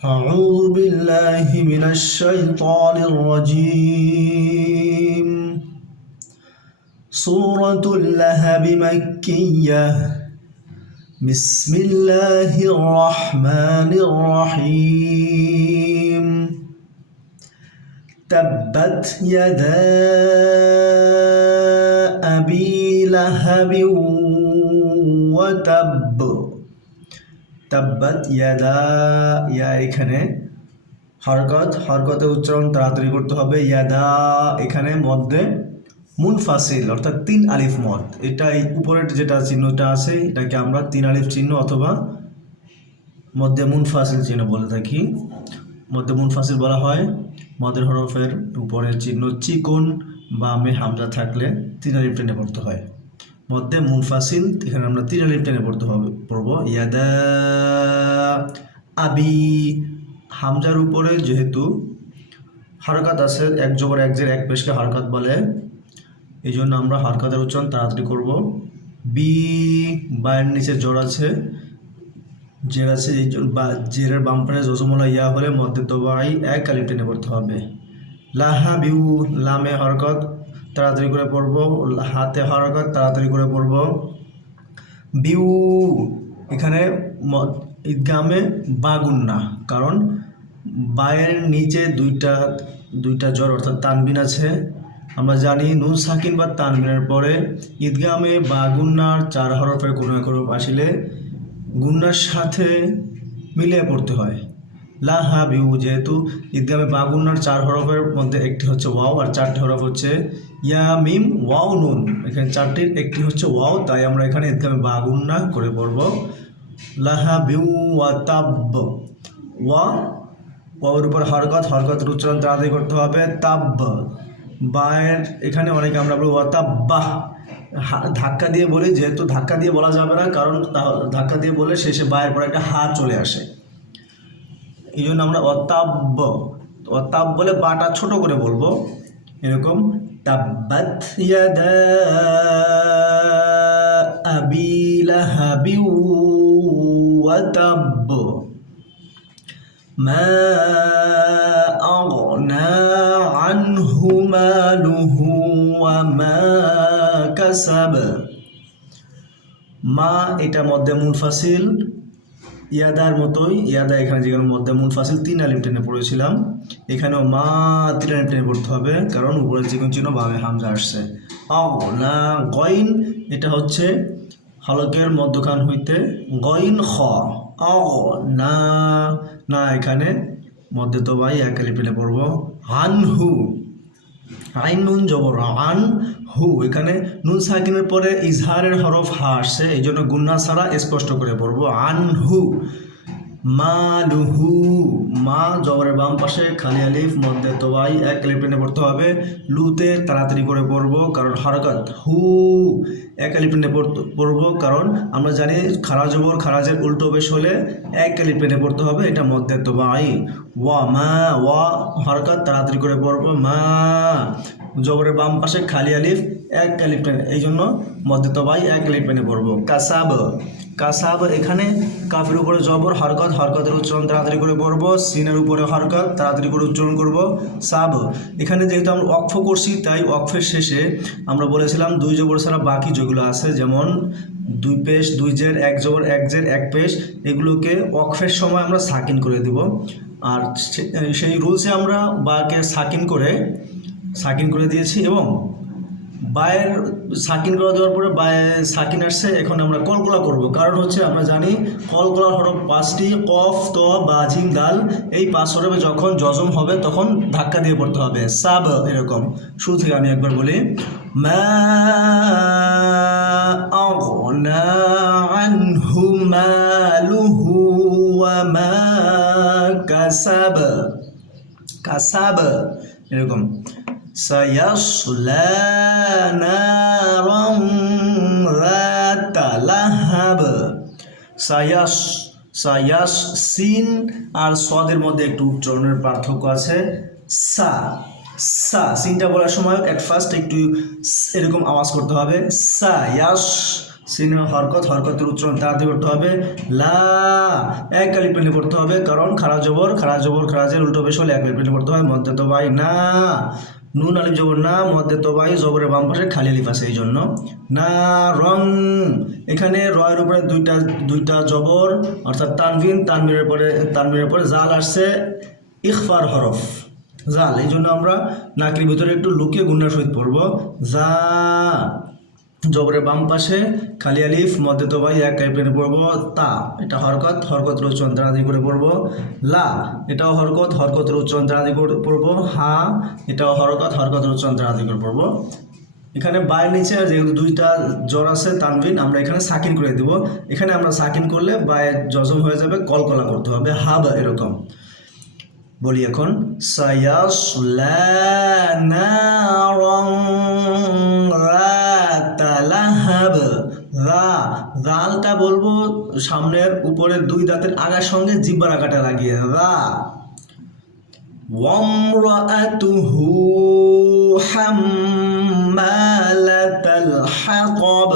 أعوذ بالله من الشيطان الرجيم. سورة اللهب مكية. بسم الله الرحمن الرحيم. تبت يدا أبي لهب وتب. তাব্বাত ইয়াদা, ইয়া এখানে হরকতে উচ্চারণ তাড়াতাড়ি করতে হবে। ইয়াদা এখানে মধ্যে মুনফাসিল অর্থাৎ 3 আলিফ মদ। এটা এই উপরের যেটা চিহ্নটা আছে এটাকে আমরা 3 আলিফ চিহ্ন অথবা মধ্যে মুনফাসিল চিহ্ন বলে থাকি। মধ্যে মুনফাসিল বলা হয় মদের হরফের উপরের চিহ্ন চিকন বামে হামজা থাকলে 3 আলিফ টেনে পড়তে হয়। মধ্যে মুনফাসিল এখানে আমরা 3 আলিফ টেনে পড়ব। ইয়াদা আবি, হামজার উপরে যেহেতু হরকত আছে, এক জবর এক জের এক পেশকে হরকত বলে, এই জন্য আমরা হরকতের উচ্চারণ তাড়াতাড়ি করব। বি, বায়ের নিচে জোর আছে, জের আছে, এই জেরের বাম পাশে জজমলা ইয়া হলে মধ্যে তবাই 1 আলিফ টেনে পড়তে হবে। লাহা বিউ, লামে হরকত তাড়াতাড়ি করে পড়ব, হাতে হরকত তাড়াতাড়ি করে পড়ব। বিউ এখানে ঈদগামে বাগুন্না, কারণ বায়ের নিচে দুইটা জ্বর অর্থাৎ তানবিন আছে। আমরা জানি নুন সাকিন বা তানবিনের পরে ঈদগামে বাগুন্নার 4 হরফের কোনো এক হরফ আসলে গুন্নার সাথে মিলিয়ে পড়তে হয়। লাহা বিউ, যেহেতু ঈদগামে বাগুন্নার 4 হরফের মধ্যে একটি হচ্ছে ওয়াও আর 4টি হরফ হচ্ছে ইয়া মিম ওয়াও নুন। এখানে 4টির একটি হচ্ছে ওয়াও, তাই আমরা এখানে ঈদগামে বাগুন্না করে পড়ব। লাহা বিউ ওয়া তাব, ওয়াওর উপর হরকতের উচ্চারণ তাড়াতাড়ি করতে হবে। তাব, বায়ের এখানে অনেকে আমরা বলি ওয়া তাব্বাহ, ধাক্কা দিয়ে বলি, যেহেতু ধাক্কা দিয়ে বলা যাবে না, কারণ ধাক্কা দিয়ে বলে শেষে বায়ের পর একটা হা চলে আসে, এই জন্য আমরা অতাব বলে বাটা ছোট করে বলবো। এরকম তাব্বাত ইয়াদা আবি লাহাবি ওয়া তাব মা আগনা আনহু মালুহু ওয়া মা কাসাব। মা এটা মধ্যে মুনফাসিল, ইয়াদার মতোই, ইয়াদা এখানে যেখানে মধ্যে মুনফাসিল 3 আলিফ টেনে পড়েছিলাম, এখানেও মা 3 আলিফ টেনে পড়তে হবে, কারণ উপরে চিকন চিহ্ন বামে হামজা আসছে। না গইন, এটা হচ্ছে হলকের মধ্যখান হইতে গইন খ। না না এখানে মধ্যে তো ভাই 1 আলিফ টেনে পড়ব। আনহু, আইন নুন জবর আন হু, এখানে নুন সাকিনের পরে ইজহারের হরফ হা আসছে, এই জন্য গুন্না ছাড়া স্পষ্ট করে পড়বো আনহু। মালুহু, মা জবরের বাম পাশে খালি আলিফ মধ্যে তোবাই 1 আলিফ টেনে পড়তে হবে। লুতে তাড়াতাড়ি করে পড়বো, কারণ হরকত হু 1 আলিফ টেনে পড়বো, কারণ আমরা জানি খারা জবর খারাজের উল্টো বেশ হলে 1 আলিফ টেনে পড়তে হবে, এটা মধ্যে তোবাই। ওয়া মা, ওয়া হরকত তাড়াতাড়ি করে পড়বো। মা জবরের বাম পাশে খালি আলিফ 1 আলিফ টেনে, এই জন্য মধ্যে তোবাই 1 আলিফ টেনে পড়বো। কাসাব, কাসাব এখানে কাফের উপরে জবর হরকতের উচ্চারণ তাড়াতাড়ি করে পড়বো। সিনের উপরে হরকত তাড়াতাড়ি করে উচ্চারণ করব। সাব, এখানে যেহেতু আমরা ওয়াকফ করছি তাই ওয়াকফের শেষে আমরা বলেছিলাম 2 জবর ছাড়া বাকি যেগুলো আছে, যেমন 2 পেশ 2 জের 1 জবর 1 জের 1 পেশ, এগুলোকে ওয়াকফের সময় আমরা সাকিন করে দিব। আর সেই রুলসে আমরা বাকে সাকিন করে দিয়েছি, এবং বায়ের সাকিন করে দেওয়ার পরে বায়ে সাকিন আসছে, এখন আমরা কলকলা করব, কারণ হচ্ছে আমরা জানি কলকলার হরফ 5টি, কফ ত বা জিম দাল, এই 5 হরফে যখন জজম হবে তখন ধাক্কা দিয়ে পড়তে হবে। সাব, এরকম শুরু থেকে আমি একবার বলি। মা আগনা আনহু মালুহু ওয়া মা কাসাব, কাসাব এরকম। সায়াসলা নারান যাতা লাহাব। সায়াস সিন আর সদের মধ্যে একটু উচ্চারণের পার্থক্য আছে। সিনটা বলার সময় এট ফার্স্ট একটু এরকম আওয়াজ করতে হবে। সায়াস সিনের হরকত, হরকতের উচ্চারণ তাড়াতাড়ি করতে হবে। লা এক আলিফ টেনে পড়তে হবে, কারণ খাড়া জবর খারাজের উল্টো বেশ হলে এক আলিফ টেনে পড়তে হয়। মধ্যে তো ভাই না, নুন আলিফ জবর না, মধ্যে তো ভাই জবরের বাম পাশে খালি আলিফ আছে, এই জন্য না রং। এখানে রয়ের উপরে দুইটা জবর অর্থাৎ তানবিনের পরে জাল আসছে, ইখফার হরফ জাল, এই জন্য আমরা নাকের ভিতরে একটু লুকিয়ে গুণনার সহিত পড়ব। জা জবরের বাম পাশে খালি আলিফ, মধ্যে তো ভাই এক আলিফ টেনে পড়বো। তা এটা হরকতের উচ্চারণ তাড়াতাড়ি করে পড়বো। লা এটাও হরকতের উচ্চারণ তাড়াতাড়ি করে পড়বো। হা এটাও হরকতের উচ্চারণ তাড়াতাড়ি করে পড়বো। এখানে বায়ের নিচে যেহেতু দুইটা জ্বর আছে তানবিন, আমরা এখানে সাকিন করে দেব। এখানে আমরা সাকিন করলে বায়ের জজম হয়ে যাবে, কলকলা করতে হবে, হাব এরকম। বলি এখন সায়াসলা নারান যাতা লাহাব। রালটা বলবো সামনের উপরের দুই দাঁতের আগার সঙ্গে জিহ্বার আগাটা লাগিয়ে রা। ওয়ামরাআতুহু হাম্মালাতাল হাতাব।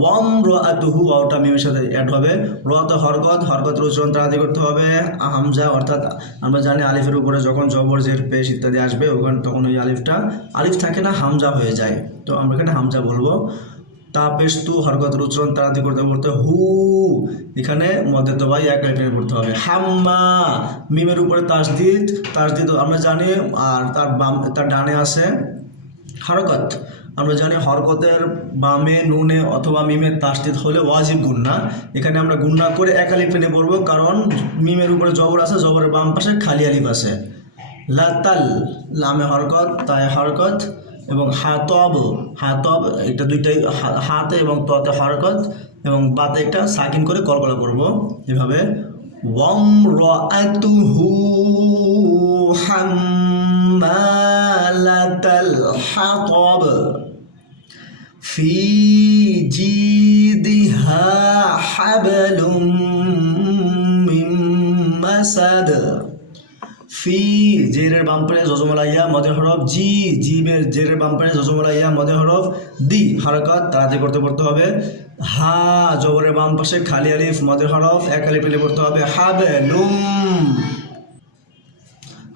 ওয়ামরাআতুহু ওয়াওটা মিমের সাথে অ্যাড হবে। রতে হরকতের উচ্চারণ তাড়াতাড়ি করতে হবে। হামজা অর্থাৎ আমরা জানি আলিফের উপরে যখন জবর জের পেশ ইত্যাদি আসবে তখন ওই আলিফ থাকে না, হামজা হয়ে যায়, তো আমরা এখানে হামজা বলবো। তা পেশ তু হরকতের উচ্চারণ তাড়াতাড়ি করতে হু, এখানে মধ্যে তো ভাই এক আলিফ টেনে পড়তে হবে। হাম্মা মিমের উপরে তাসদিদ আমরা জানি, আর তার ডানে আছে হরকত। আমরা জানি হরকতের বামে নুনে অথবা মিমের তাসদিদ হলে ওয়াজিব গুন্না। এখানে আমরা গুন্না করে এক আলিফ টেনে পড়ব, কারণ মিমের উপরে জবর আছে, জবরের বাম পাশে খালি আলিফ আছে। লাতাল লামে হরকত, তায় হরকত, এবং হাতব এটা দুইটাই হাতে এবং ততে হরকত, এবং বাতে একটা সাকিন করে কলকলা করব এভাবে। ওয়ামরাআতুহু হাম্মালাতাল হাতাব ফি জিদিহা হাবলুম মিন মাসাদ। ফি জেরের বাম পাশে জজমলা ইয়া মদের হরফ, জিমের জেরের বাম পাশে জজমলা ইয়া মদের হরফ, দি হরকত তাড়াতাড়ি পড়তে হবে। হা জবরের বাম পাশে খালি আলিফ মদের হরফ, এক আলিফ টেনে পড়তে হবে।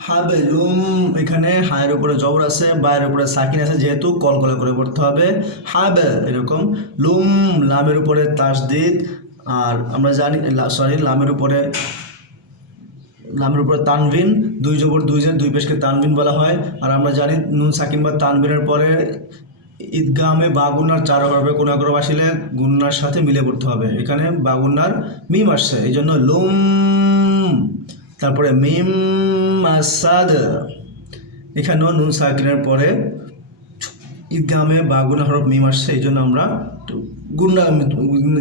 হাবলুম এখানে হায়ের উপরে জবর আছে, বায়ের উপরে সাকিন আছে, যেহেতু কলকলা করে পড়তে হবে। হাব এরকম। লুম লামের উপরে তাসদিদ, আর আমরা জানি লামের উপরে তানবিন, দুই জবর দুই জের দুই পেশকে তানবিন বলা হয়। আর আমরা জানি নুন সাকিন বা তানবিনের পরে ঈদগামে বাগুন্নার চার হরফে কোন একরব আসলে গুন্নার সাথে মিলে পড়তে হবে। এখানে বাগুন্নার মিম আসছে, এই জন্য লুম, তারপরে মিম মাসাদ। এখানেও নুন সাকিনের পরে ঈদগামে বাগুন্না হরফ মিম আসছে, এই জন্য আমরা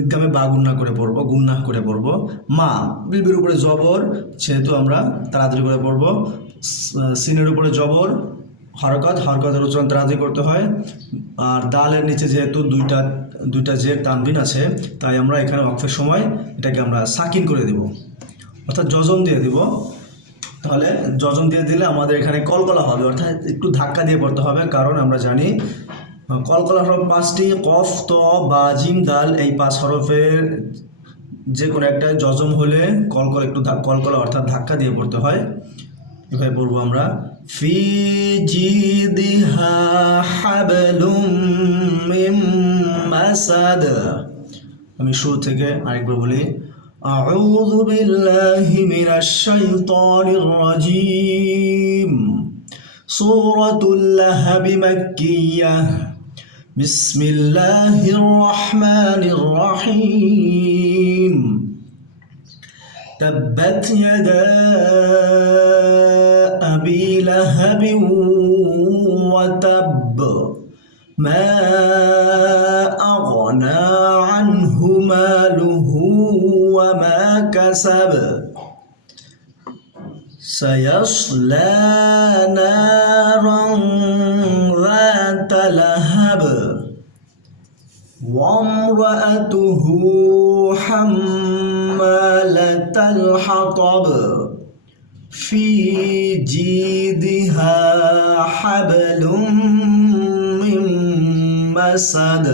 ঈদগামে বাগুন্না করে পড়বো। মা বিলবির উপরে জবর, সেহেতু আমরা তাড়াতাড়ি করে পড়বো। সিনের উপরে জবর হরকতের উচ্চারণ তাড়াতাড়ি করতে হয়। আর দালের নিচে যেহেতু দুইটা জের তানবিন আছে, তাই আমরা এখানে ওয়াকফের সময় এটাকে আমরা সাকিন করে দেব, অর্থাৎ জজম দিয়ে দিব। তাহলে জজম দিয়ে দিলে আমাদের এখানে কলকলা হবে, অর্থাৎ একটু ধাক্কা দিয়ে পড়তে হবে, কারণ আমরা জানি কলকলা হরফ পাঁচটি, কফ ত বা জিম দাল, এই 5 হরফের যে কোনো একটা জজম হলে কলকলা অর্থাৎ ধাক্কা দিয়ে পড়তে হয়। এভাবে পড়বো আমরা। ফি জিদিহা হাবলুম মিন মাসাদ। আমি শুরু থেকে আরেকবার বলি। আউযু বিল্লাহি মিনাশ শাইতানির রাজিম। সূরাতুল লাহব মাক্কিয়াহ। বিসমিল্লাহির রহমানির রহিম। তাব্বাত ইয়াদা আবি লাহাবিন ওয়া তাব। মা আগনা আনহু মালুহু ওয়া মা কাসাব। সায়াসলা নারান যাতা লাহাব। ওয়ামরাআতুহু হাম্মালাতাল হাতাব ফি জিদিহা হাবলুম মিন মাসাদ।